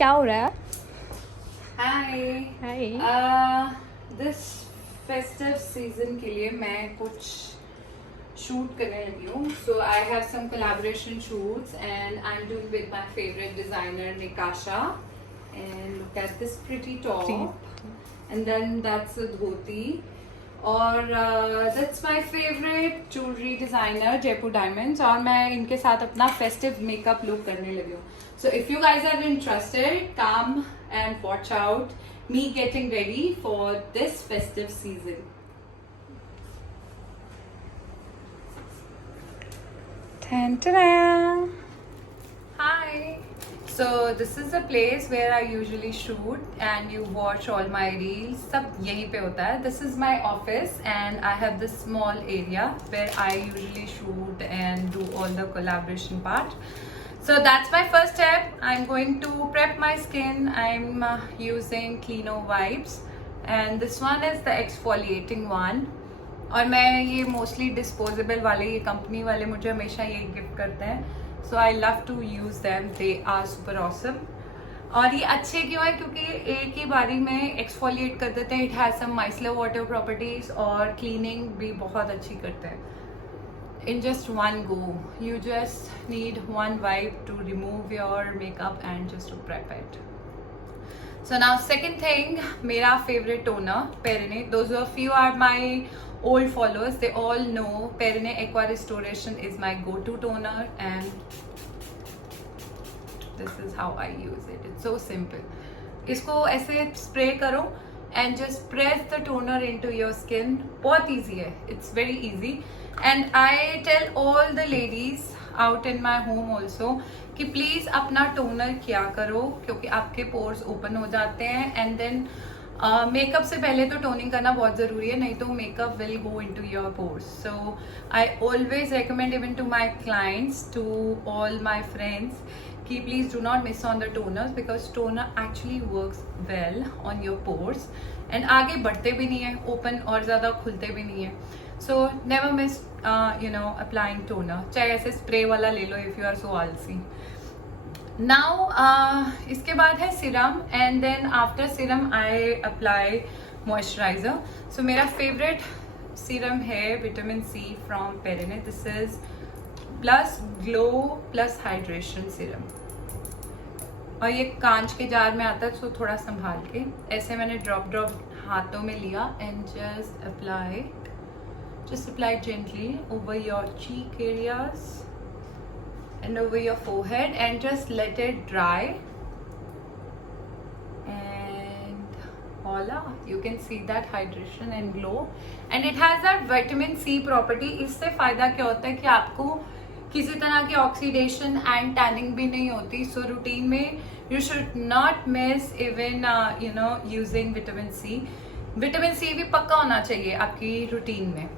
क्या हो रहा है? Hi hi. This festive season के लिए मैं कुछ शूट करने लगी हूँ. So I have some collaboration shoots and I am doing with my favourite designer Nikasha. And look at this pretty top and then that's a dhoti. और that's my favourite jewellery designer Jaipur diamonds. और मैं इनके साथ अपना festive makeup look करने लगी हूँ. So if you guys are interested, come and watch out me getting ready for this festive season. Ta-da! Hi. So this is the place where I usually shoot and you watch all my reels. सब यहीं पे होता है. This is my office and I have this small area where I usually shoot and do all the collaboration part. So that's my first step. I'm going to prep my skin. I'm using Clino Vibes and this one is the exfoliating one. और मैं ये mostly disposable वाले, ये कंपनी वाले मुझे हमेशा ये gift करते हैं. So I love to use them. They are super awesome. और ये अच्छे क्यों है? क्योंकि एक ही बारी में एक्सफोलिएट कर देते हैं. It has some micellar water properties और क्लीनिंग भी बहुत अच्छी करते हैं. In just one go, you just need one wipe to remove your makeup and just to prep it. So now second thing, mera favorite toner Perrine. Those of you are my old followers, they all know Perrine Aqua Restoration is my go-to toner and this is how I use it. It's so simple. इसको ऐसे spray करो and just press the toner into your skin. बहुत easy है. It's very easy. And I tell all the ladies out in my home also कि प्लीज़ अपना टोनर किया करो क्योंकि आपके पोर्स ओपन हो जाते हैं. एंड देन मेकअप से पहले तो टोनिंग करना बहुत ज़रूरी है, नहीं तो makeup will go into your pores. So I always recommend even to my clients, to all my friends कि please do not miss on the toners because toner actually works well on your pores and आगे बढ़ते भी नहीं है, ओपन और ज़्यादा खुलते भी नहीं है. So never miss applying toner. चाहे ऐसे स्प्रे वाला ले लो इफ़ यू आर सो आलसी. नाउ इसके बाद है serum and then after serum I apply moisturiser. So मेरा फेवरेट सीरम है vitamin C from Perenne. This is plus glow plus hydration serum और ये कांच के जार में आता है. सो थोड़ा संभाल के ऐसे मैंने ड्रॉप हाथों में लिया and just apply gently over your cheek areas and over your forehead and just let it dry and voila, you can see that hydration and glow and it has that vitamin C property. इससे फ़ायदा क्या होता है कि आपको किसी तरह की ऑक्सीडेशन एंड टैनिंग भी नहीं होती. सो रूटीन में you should not miss even using vitamin C. Vitamin C भी पक्का होना चाहिए आपकी रूटीन में.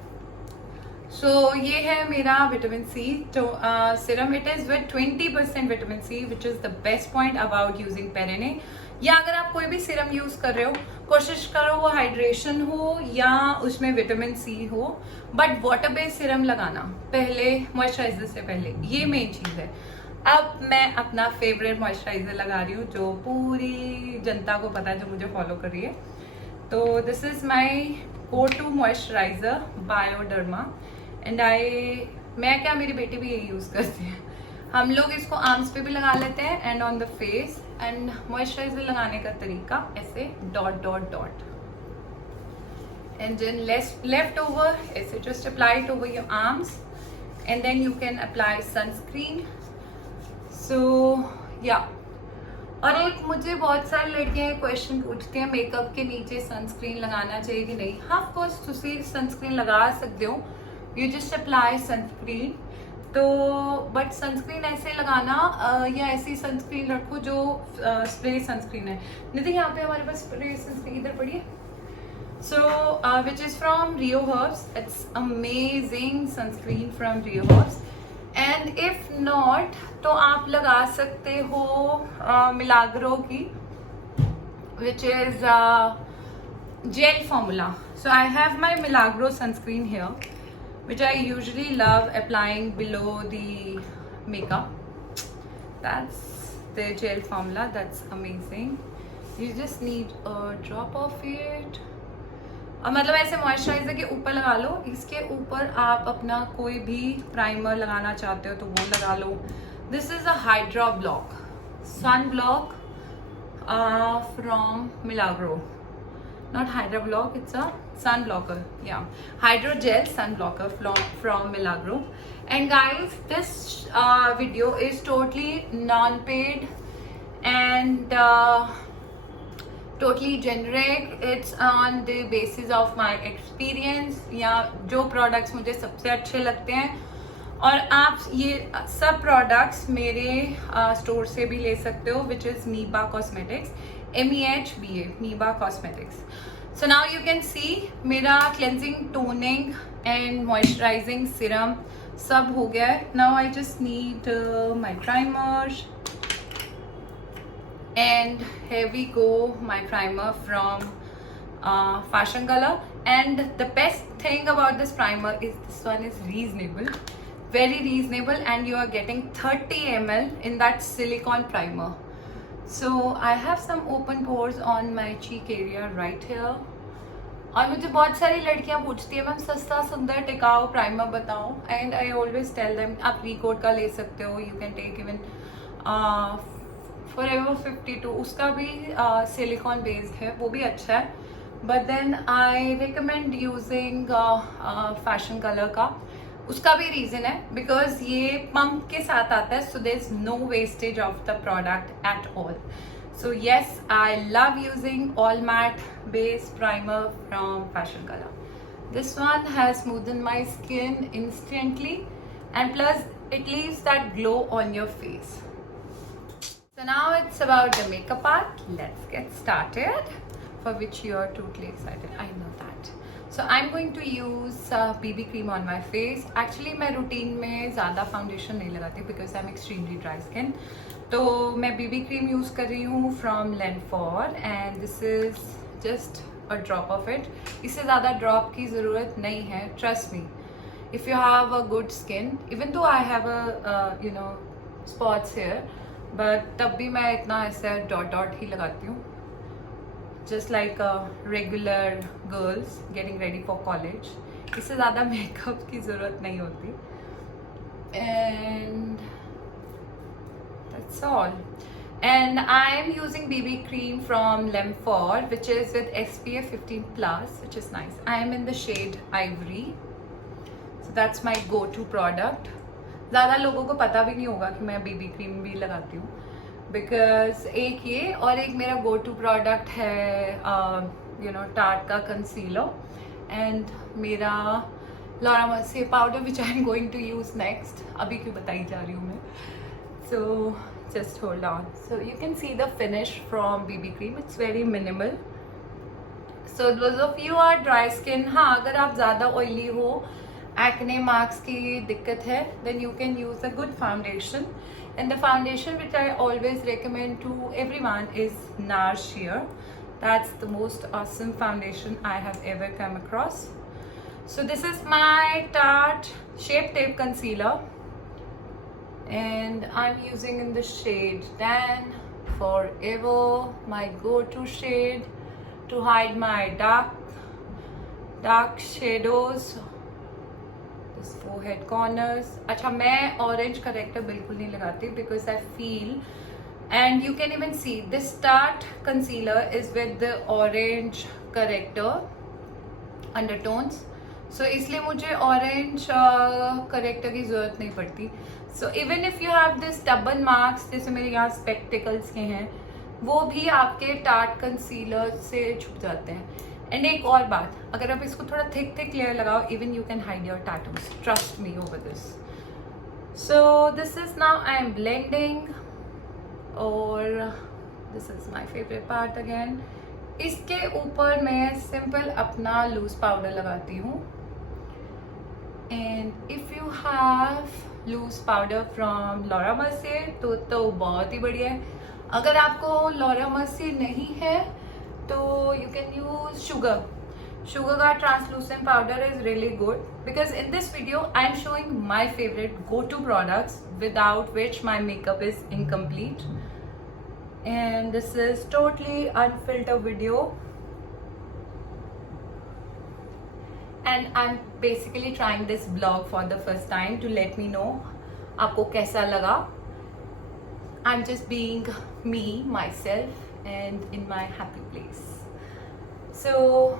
सो ये है मेरा vitamin C serum. It is with 20% vitamin C which is the best point about using Perenne. या अगर आप कोई भी सीरम यूज़ कर रहे हो, कोशिश करो वो हाइड्रेशन हो या उसमें विटामिन सी हो, बट वाटर बेस्ड सीरम लगाना पहले, मॉइस्चराइजर से पहले. ये मेन चीज़ है. अब मैं अपना फेवरेट मॉइस्चराइजर लगा रही हूँ जो पूरी जनता को पता है जो मुझे फॉलो कर रही है. तो this is my go to moisturiser Bioderma and मैं क्या, मेरी बेटी भी यही यूज़ करती है. हम लोग इसको आर्म्स पे भी लगा लेते हैं and on the face. And moisturiser लगाने का तरीका ऐसे dot dot dot and then left over ऐसे just apply it over your arms and then you can apply sunscreen. So या और एक मुझे बहुत सारी लड़कियां क्वेश्चन पूछती हैं मेकअप के नीचे सनस्क्रीन लगाना चाहिए कि नहीं. हाँ, ऑफ कोर्स तुसी सनस्क्रीन लगा सकते हो. You just apply sunscreen. तो बट सनस्क्रीन ऐसे लगाना या ऐसी सनस्क्रीन रखो जो स्प्रे सनस्क्रीन है. निधि यहाँ पे हमारे पास स्प्रे सनस्क्रीन इधर पड़ी है. So which is from Rio herbs. It's amazing sunscreen from Rio herbs. And if not तो आप लगा सकते हो मिलाग्रो की which is gel formula. So I have my Milagro sunscreen here which I usually love applying below the makeup. That's the gel formula. That's amazing. You just need a drop of it. और मतलब ऐसे मॉइस्चराइजर के ऊपर लगा लो. इसके ऊपर आप अपना कोई भी प्राइमर लगाना चाहते हो तो वो लगा लो. This is a hydra block sun block from Milagro. Not Hydra Block, it's a sun blocker. Yeah, hydrogel sun blocker from Milagro. And guys, this video is totally non-paid and totally generic. It's on the basis of my experience या जो products मुझे सबसे अच्छे लगते हैं. और आप ये सब प्रोडक्ट्स मेरे स्टोर से भी ले सकते हो, which is Mehba cosmetics, MEHBA, Mehba cosmetics. So now you can see मेरा cleansing, toning and moisturising serum सब हो गया है. Now I just need my primer and here we go, my primer from Fashion Color. And the best thing about this primer is this one is reasonable, very reasonable, and you are getting 30 ml in that silicone primer. So I have some open pores on my cheek area right here. और मुझे बहुत सारी लड़कियां पूछती है मैम सस्ता सुंदर टिकाऊ प्राइमर बताओ, and I always tell them आप रिकोड का ले सकते हो. You can take even Forever 52, उसका भी सिलिकॉन बेस है, वो भी अच्छा है. But then I recommend using fashion colour का. उसका भी रीज़न है बिकॉज ये पंप के साथ आता है, so there is no wastage of the product at all. So yes, I love using all matte base primer from fashion colour. This one has smoothen my skin instantly and plus it leaves that glow on your face. So now it's about the makeup part. Let's get started, for which you are totally excited. I know that. So I'm going to use BB cream on my face. Actually मैं routine में ज़्यादा foundation नहीं लगाती because I'm extremely dry skin. तो मैं BB cream use कर रही हूँ from Lenfor and this is just a drop of it. इससे ज़्यादा drop की ज़रूरत नहीं है. Trust me. If you have a good skin, even though I have a spots here, but तब भी मैं इतना ऐसे डॉट ही लगाती हूँ, just like a regular girls getting ready for college. इससे ज़्यादा मेकअप की ज़रूरत नहीं होती. And that's all. And I am using BB cream from Lenfor, which is with SPF 15+, which is nice. I am in the shade Ivory. So that's my go-to product. ज़्यादा लोगों को पता भी नहीं होगा कि मैं BB क्रीम भी लगाती हूँ, बिकॉज एक ये और एक मेरा go-to product है टार्ट का कंसीलर एंड मेरा Laura Mercier powder which I am going to use next. अभी क्यों बताई जा रही हूँ मैं. So just hold on. So you can see the finish from BB cream. It's very minimal. So those of you are dry skin, हाँ अगर आप ज़्यादा ऑयली हो, acne marks की दिक्कत है, then you can use a good foundation. And the foundation which I always recommend to everyone is NARS Sheer. That's the most awesome foundation I have ever come across. So this is my Tarte Shape Tape Concealer and I'm using in the shade Tan Forever, my go-to shade to hide my dark shadows, forehead corners. अच्छा, मैं orange character बिल्कुल नहीं लगाती because I feel, and you can even see this Tarte concealer is with the orange corrector undertones. So इसलिए मुझे orange corrector की जरूरत नहीं पड़ती. So even if you have this double marks, जैसे मेरे यहाँ स्पेक्टिकल्स के हैं, वो भी आपके Tarte कंसीलर से छुप जाते हैं. एंड एक और बात, अगर आप इसको थोड़ा थिक लेयर लगाओ, even you can hide your tattoos. Trust me over this. So this is now I am blending और this is my favourite part again. इसके ऊपर मैं सिंपल अपना लूज पाउडर लगाती हूँ. And if you have loose powder from Laura Mercier तो बहुत ही बढ़िया है. अगर आपको लॉरा मर्सियर नहीं है तो you can use sugar का translucent powder is really good, because in this video I am showing my favorite go-to products without which my makeup is incomplete. and this is totally unfiltered video, and I'm basically trying this vlog for the first time to let me know आपको कैसा लगा. I'm just being me, myself, and in my happy place. So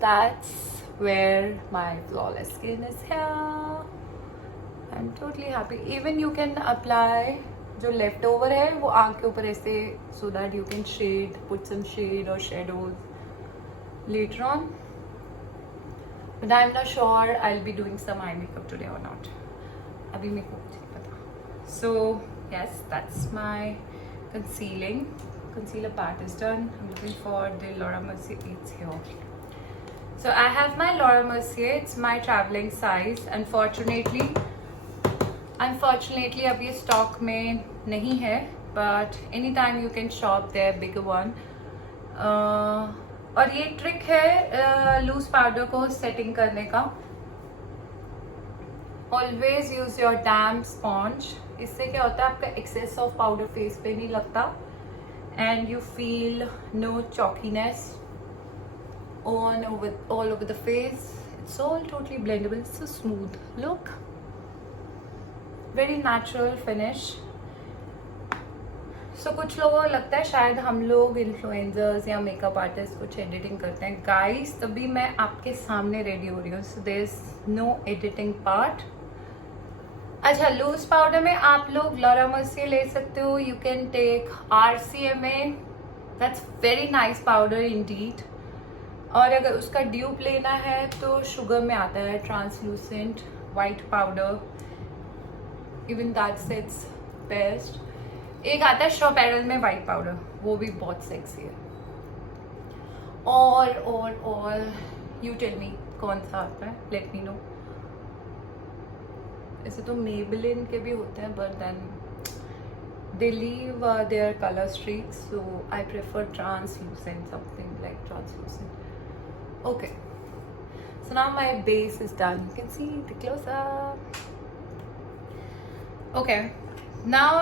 that's where my flawless skin is here. I'm totally happy. Even you can apply जो left over है वो आँख के ऊपर ऐसे, so that you can shade, put some shade or shadows later on. But I'm not sure I'll be doing some eye makeup today or not. अभी मेरे को कुछ नहीं पता. So yes, that's my concealing. Concealer part is done. I'm looking for the Laura Mercier. It's here. So I have my Laura Mercier. It's my traveling size. Unfortunately अब ये stock में नहीं है. But anytime you can shop there, bigger one. और ये ट्रिक है loose powder को सेटिंग करने का. ऑलवेज यूज योर डैम्प स्पॉन्ज. इससे क्या होता है आपका एक्सेस ऑफ पाउडर फेस पे नहीं लगता and you feel no chalkiness all over the face. It's all totally blendable. It's a smooth look, very natural finish. So कुछ लोगों को लगता है शायद हम लोग इन्फ्लुएंसर्स या मेकअप आर्टिस्ट कुछ एडिटिंग करते हैं. गाइस तभी मैं आपके सामने रेडी हो रही हूँ. So there is no editing part. अच्छा, लूज पाउडर में आप लोग लॉरा मर्सियर ले सकते हो. You can take RCMA. That's very nice powder indeed. और अगर उसका ड्यूप लेना है तो शुगर में आता है translucent white powder. Even that's it's best. एक आता है शॉपेरल में वाइट पाउडर, वो भी बहुत सेक्सी है. और यू टेल मी कौन सा आता है, लेट मी नो. ऐसे तो मेबेलिन के भी होते हैं but then they leave their colour streaks, so I prefer translucent, something like translucent. Okay, so now my base is done. You can see the close up. Okay, now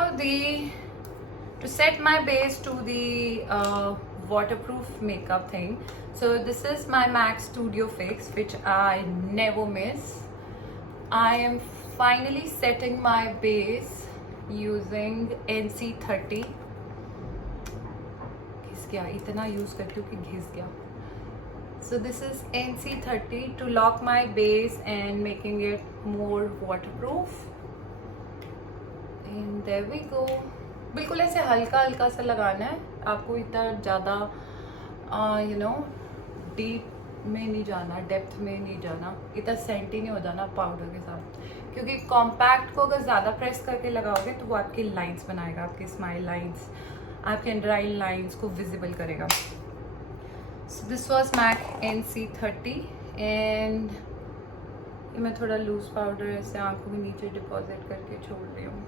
to set my base to the waterproof makeup thing. So this is my MAC Studio Fix, which I never miss. I am finally setting my base using NC30. घिस गया, इतना यूज करती हूँ कि घिस गया. So this is NC30 to lock my base and making it more waterproof. And there we go. बिल्कुल ऐसे हल्का हल्का सा लगाना है आपको. इतना ज़्यादा यू नो डीप में नहीं जाना, डेप्थ में नहीं जाना. इतना सेंटी नहीं हो जाना पाउडर के साथ, क्योंकि कॉम्पैक्ट को अगर ज़्यादा प्रेस करके लगाओगे तो वो आपकी लाइंस बनाएगा, आपकी स्माइल लाइंस, आपके अंडर आई लाइंस को विजिबल करेगा. So this was MAC NC30. And मैं थोड़ा लूज पाउडर ऐसे आँखों के नीचे डिपॉजिट करके छोड़ रही हूँ,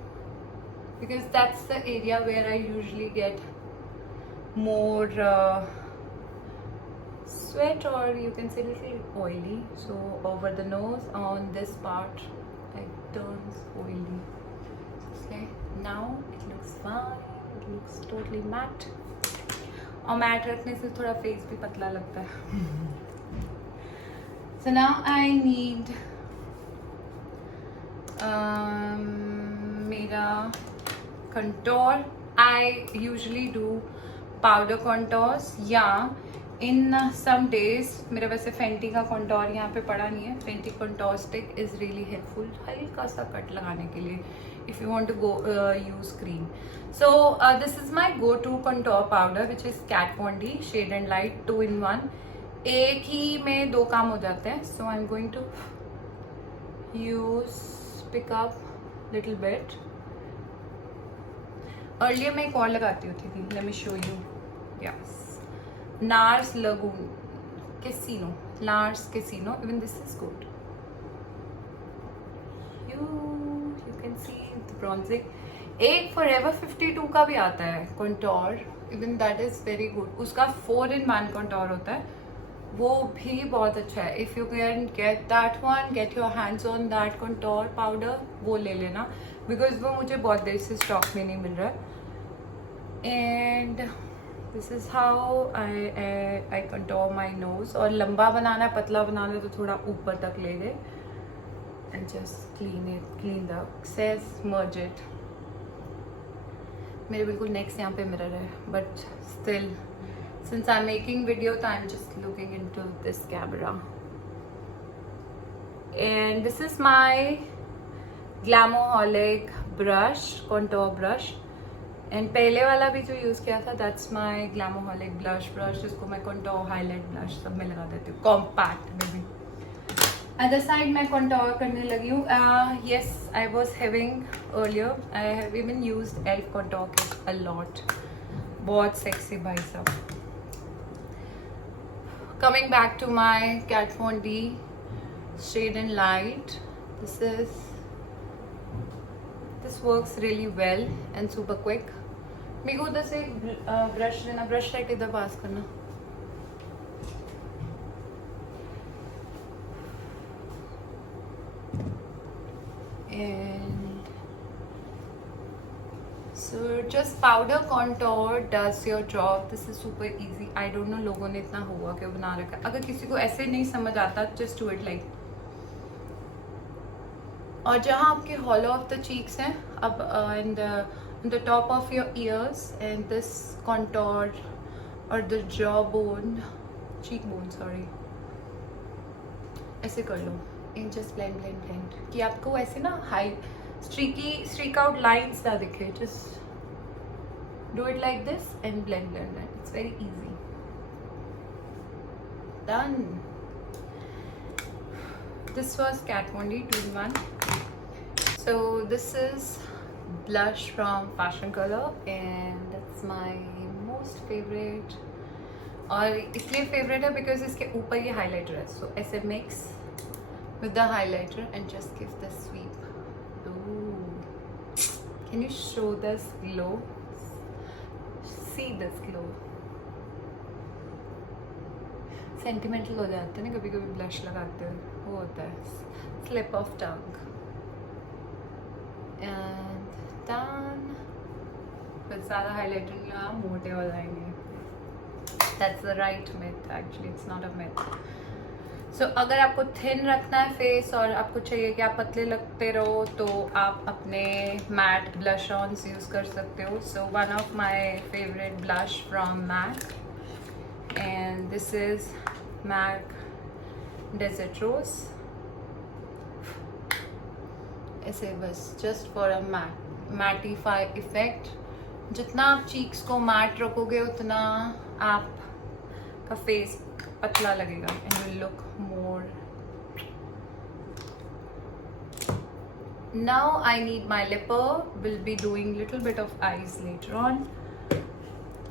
because that's the area where I usually get more sweat, or you can say little oily. So over the nose, on this part it turns oily. Okay, now it looks fine. It looks totally matte. और मैट रखने से थोड़ा फेस भी पतला लगता है. So now I need मेरा contour. I usually do powder contours, या in some days मेरा वैसे Fenty का contour यहाँ पे पड़ा नहीं है. Fenty contour stick is really helpful हल्का सा कट लगाने के लिए if you want to go use cream. So this is my go-to contour powder, which is Kat Von D Shade and Light 2-in-1. एक ही में दो काम हो जाते हैं. So I'm going to pick up little bit. Earlier मैं एक और लगाती होती थी. Let me show you. Yes, NARS Lagoon Casino. NARS Casino. Even this is good. You can see the bronzing. एक Forever 52 का भी आता है contour. Even that is very good. उसका 4-in-1 contour होता है, वो भी बहुत अच्छा है. If you can get that one, get your hands on that contour powder, वो ले लेना, because वो मुझे बहुत देर से स्टॉक में नहीं मिल रहा है. And this is how I contour my nose. और लंबा बनाना है, पतला बनाना है तो थोड़ा ऊपर तक ले गए and just clean the excess, merge it. मेरे बिल्कुल नेक्स्ट यहाँ पे मिरर है, but still since I'm making video, so I'm just looking into this camera. And this is my Glamoholic brush, contour brush. And पहले वाला भी जो यूज़ किया था, that's my Glamoholic blush brush, जिसको मैं contour, highlight blush सब में लगा देती हूँ, compact में भी. Other side मैं contour करने लगी हूँ. Yes, I was having earlier. I have even used ELF contour kit a lot. बहुत sexy भाई साहब. Coming back to my Kat Von D Shade and Light, this works really well and super quick. मेरे को उधर से ब्रश लेना, brush light इधर पास करना. And so just powder contour does your job. This is super easy. I don't know लोगों ने इतना हुआ क्यों बना रखा है. अगर किसी को ऐसे नहीं समझ आता, just do it like. और जहाँ आपके hollow of the cheeks हैं, अब on the top of your ears and this contour or the jawbone, cheekbone, sorry. ऐसे कर लो. And just blend कि आपको ऐसे ना high streak out lines ना दिखे. Just do it like this and blend. It's very easy. Done. This was Kat Von D 2-in-1. So this is blush from Fashion Color and that's my most favorite. और इसलिए favorite है because इसके ऊपर ये highlighter है. So ऐसे mix with the highlighter and just give this sweep. Ooh. Can you show this glow? See this glow. Sentimental हो जाते हैं ना कभी कभी blush लगाते हैं, वो होता है slip of tongue. And done. फिर ज़्यादा highlighter नहीं लगा, मोटे हो जाएंगे. That's the right myth. Actually, it's not a myth. So अगर आपको थिन रखना है फेस और आपको चाहिए कि आप पतले लगते रहो, तो आप अपने मैट ब्लश ऑन्स यूज़ कर सकते हो. So one of my favourite blush from MAC and this is MAC desert rose. ऐसे बस just for a mattify effect. जितना आप चीक्स को मैट रखोगे उतना आपका फेस पतला लगेगा and will look more. Now I need my lipper. Will be doing little bit of eyes later on.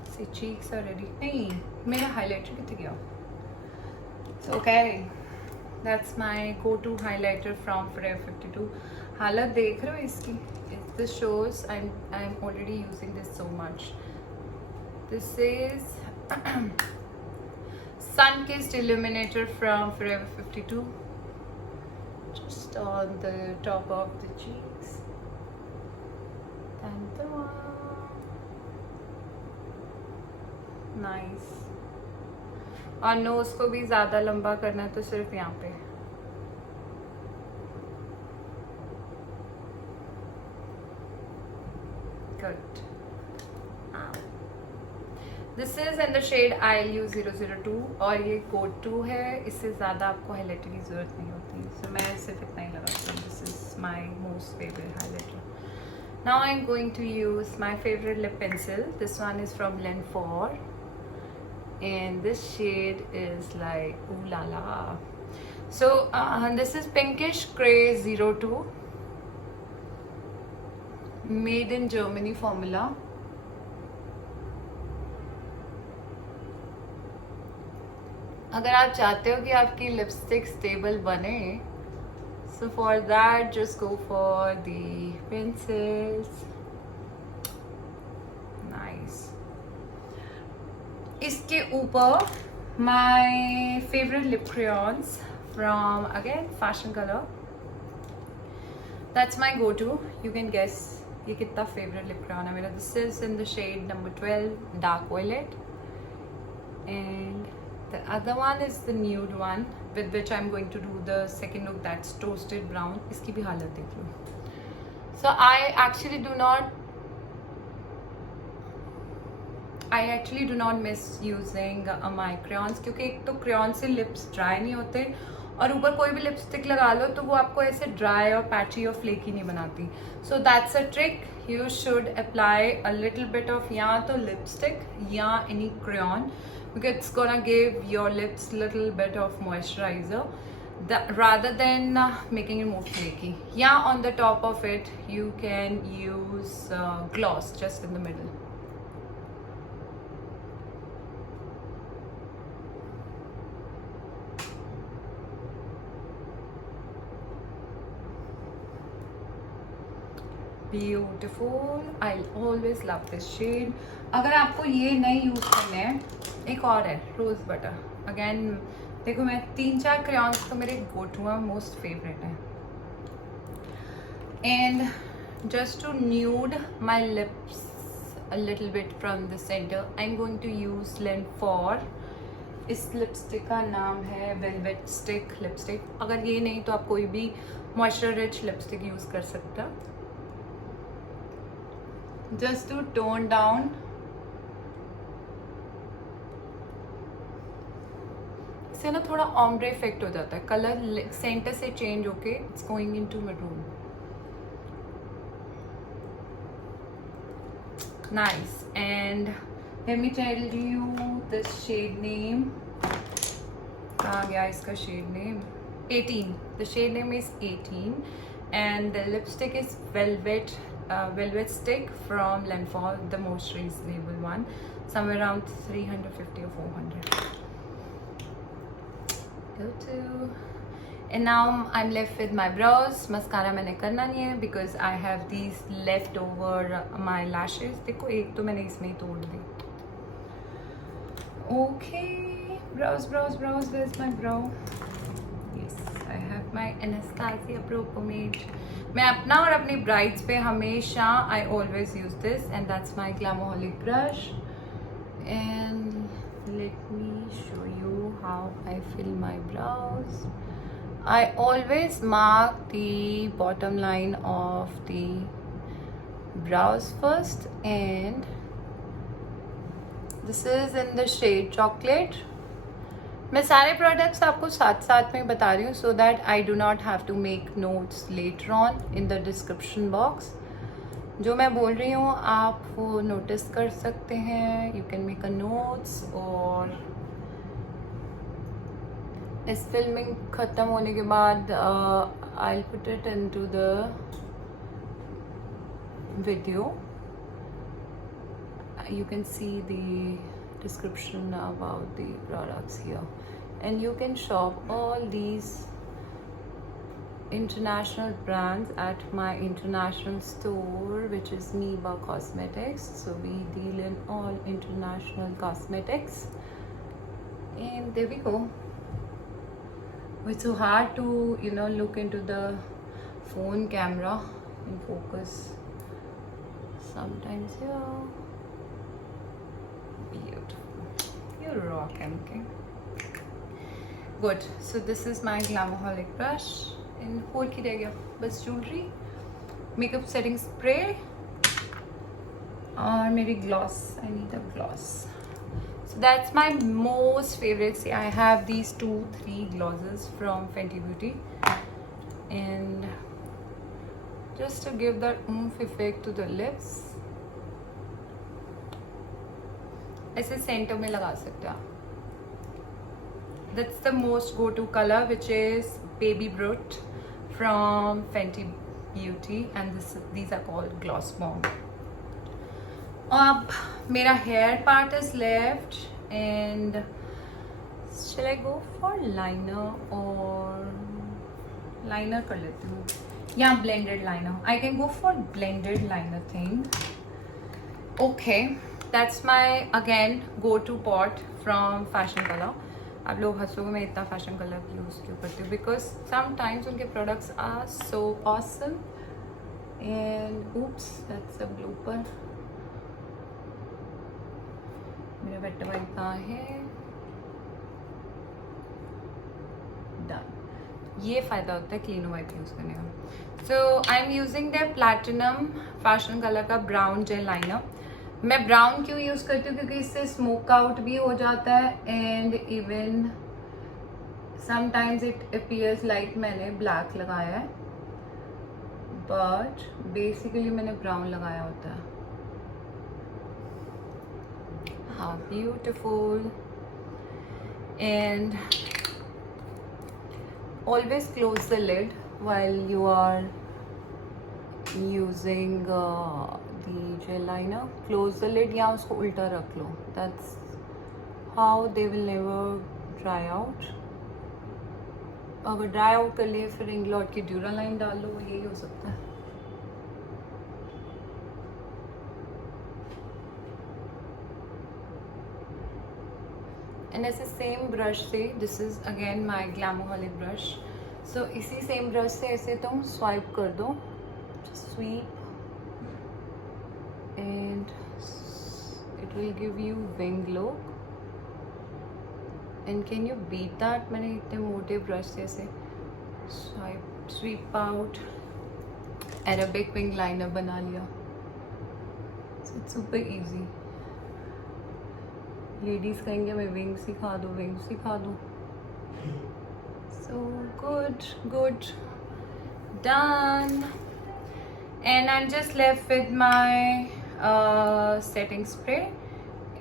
See, cheeks are ready. नहीं, मेरा highlighter कितने गया? So okay, that's my go-to highlighter from Forever 52. हालत देख रहे हो इसकी? This shows I'm already using this so much. This is Sun-Kissed Illuminator from Forever 52. Just on the top of the cheeks. And nice. और नोज को भी ज़्यादा लंबा करना है तो सिर्फ यहाँ पे. Good. This is in the shade ILU002 और ये कोड 2 है. इससे ज़्यादा आपको हाईलाइटर की ज़रूरत नहीं होती. सो मैं सिर्फ इतना ही लगाती हूँ. This is my most favourite highlighter. Now I am going to use my favourite lip pencil. This one is from Lenfor and this shade is like ooh la la. So this is Pinkish Grey 02, made in Germany formula. अगर आप चाहते हो कि आपकी lipstick stable बने, so for that just go for the pencils. Nice. इसके ऊपर my favorite lip crayons from again Fashion Color. That's my go-to. You can guess ये कितना फेवरेट लिप क्रायन है मेरा. This is in the shade number 12 dark violet, and the other one is the nude one with which I'm going to do the second look, that's toasted brown. इसकी भी हालत देख लो. So I actually do not miss using my crayons, क्योंकि एक तो क्रेयॉन से lips dry नहीं होते और ऊपर कोई भी लिपस्टिक लगा लो तो वो आपको ऐसे ड्राई और पैची और फ्लेकी नहीं बनाती. So that's a trick. You should apply a little bit of या तो लिपस्टिक या any crayon, because it's gonna give your lips little bit of moisturizer rather than making it more flaky. Yeah, on the top of it you can use gloss just in the middle. Beautiful. I'll always love this shade. अगर आपको ये नहीं यूज करने हैं, एक और है रोज butter. Again देखो, मैं 3-4 क्रेयॉन्स तो मेरे गो टू हैं, मोस्ट फेवरेट हैं. And just to nude my lips a little bit from the centre, I am going to use लेनफॉर. इस लिपस्टिक का नाम है वेलवेट स्टिक लिपस्टिक. अगर ये नहीं तो आप कोई भी मॉइस्चर रिच लिपस्टिक यूज कर सकते हो, just to tone down. इससे ना थोड़ा ombre इफेक्ट हो जाता है, कलर सेंटर से चेंज होके it's going into maroon. Nice. And let me tell you the shade name. कहाँ गया इसका shade name? 18. The shade name is 18 and the lipstick is velvet stick from Lenfor, the most reasonable one, somewhere around 350 or 400. Go to. And now I'm left with my brows. Mascara मैंने करना नहीं है because I have these left over my lashes. देखो एक तो मैंने इसमें ही तोड़ दी. Okay, brows. Where's my brow? Yes, I have my Anastasia Pro Pomade. मैं अपना और अपनी ब्राइड्स पे हमेशा I always use this, and that's my Glamoholic brush. And let me show you how I fill my brows. I always mark the bottom line of the brows first, and this is in the shade chocolate. मैं सारे प्रोडक्ट्स आपको साथ साथ में बता रही हूँ so that I do not have to make notes later on in the description box. जो मैं बोल रही हूँ आप वो नोटिस कर सकते हैं. You can make a notes, और इस फिल्मिंग ख़त्म होने के बाद I will put it into the video. You can see the description about the products here, and you can shop all these international brands at my international store, which is Niba Cosmetics. So we deal in all international cosmetics, and there we go. It's so hard to look into the phone camera and focus sometimes. Yeah, beautiful. You rock, MK. Good. So this is my Glamoholic brush. And और की रह गया बस jewelry, makeup setting spray और मेरी gloss. I need a gloss. So that's my most favorite. See, I have these 2-3 glosses from Fenty Beauty, and just to give that oomph effect to the lips, ऐसे सेंटर में लगा सकते हैं. That's the most go-to color, which is Baby Brut from Fenty Beauty, and these are called Gloss Bomb. अब मेरा hair part is left, and shall I go for liner or liner कर लेती हूँ, या blended liner. I can go for blended liner thing. Okay. That's my again go-to pot from Fashion Color. आप लोग हंसोगे मैं इतना Fashion Color यूज़ क्यों करती हूँ, because sometimes उनके products are so awesome and oops, that's a blooper. मेरा वेट वाइप कहाँ है? डन। ये फ़ायदा होता है क्लीनो वाइप यूज़ करने का। So I am using the platinum fashion colour का ब्राउन जेल लाइनर। मैं ब्राउन क्यों यूज़ करती हूँ? क्योंकि इससे स्मोक आउट भी हो जाता है and even sometimes it appears like मैंने ब्लैक लगाया है, बट बेसिकली मैंने ब्राउन लगाया होता है। How beautiful. And always close the lid while you are using the gel liner. Close the lid या उसको उल्टा रख लो. That's how they will never dry out. अगर ड्राई आउट कर लिए फिर इंग्लॉट की ड्यूरालाइन डाल लो, यही हो सकता है। एंड ऐसे सेम ब्रश से, this is again my Glamoholic brush, so इसी सेम ब्रश से ऐसे तुम स्वाइप कर दो, sweep and it will give you wing look. And can you beat that? मैंने इतने मोटे ब्रश से ऐसे swipe sweep out Arabic wing liner बना लिया। It's super easy. लेडीज कहेंगे मैं विंग सिखा दूँ, विंग सिखा दूँ। So good good, done. And I am just left with my setting spray,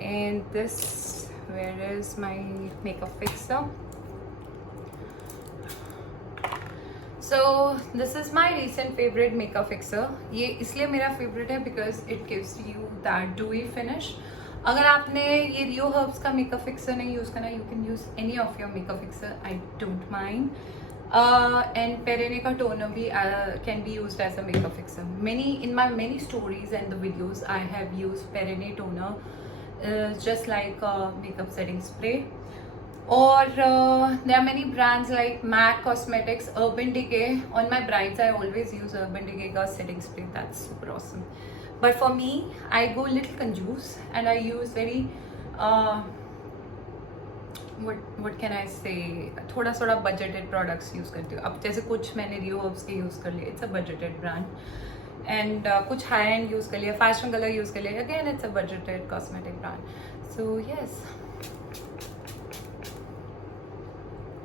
and this, where is my makeup fixer? So this is my recent favorite makeup fixer. ये इसलिए मेरा favorite है because it gives you that dewy finish. अगर आपने ये Rio herbs का makeup fixer नहीं use करना, you can use any of your makeup fixer, I don't mind. And Perenne का टोनर भी can be used as a makeup fixer. In my many stories and the videos I have use Perenne toner just like makeup setting spray, or there are many brands like MAC Cosmetics, Urban Decay. On my brides I always use Urban Decay ka setting spray, that's super awesome. But for me, I go a little conjuice and I use very what can I say, थोड़ा थोड़ा budgeted products use करती हूँ। अब जैसे कुछ मैंने रियो हर्ब्स के यूज़ कर लिए, it's a budgeted brand, and कुछ high end यूज़ कर लिया, fashion color यूज़ कर लिया, again it's a budgeted cosmetic brand. So yes,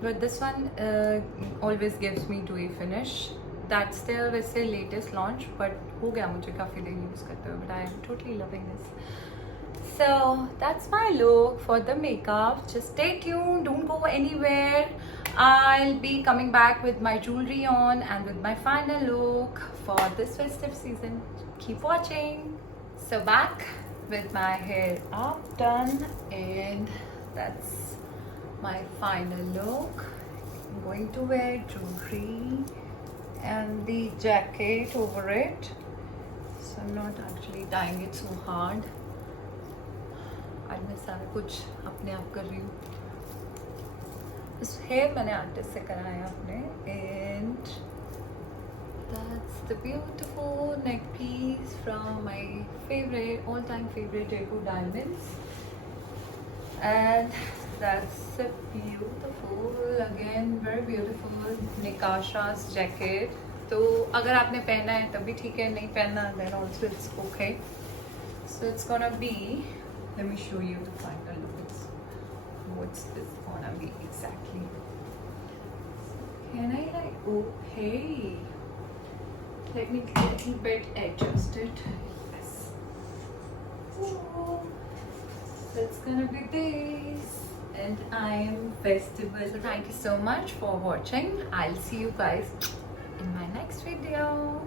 but this one always gives me dewy finish. That's their वैसे latest launch, but हो गया मुझे काफ़ी दिन यूज़ करते हुए, but I am totally loving this. So that's my look for the makeup. Just stay tuned, don't go anywhere. I'll be coming back with my jewelry on and with my final look for this festive season. Keep watching. So back with my hair up, done, and that's my final look. I'm going to wear jewelry and the jacket over it, so I'm not actually tying it so hard. आज मैं सारा कुछ अपने आप कर रही हूँ। इस हेयर मैंने आर्टिस्ट से कराया अपने, and that's the beautiful neck piece from my favorite, all-time favorite Jaypore Diamonds, and that's a beautiful, again very beautiful Nikasha's jacket. तो अगर आपने पहना है तभी ठीक है, नहीं पहना then also it's okay. So it's gonna be, let me show you the final look. What's this gonna be exactly? Can I like, oh hey, let me a little bit adjust it. Yes. Oh, that's gonna be this. And I am festival. So thank you so much for watching. I'll see you guys in my next video.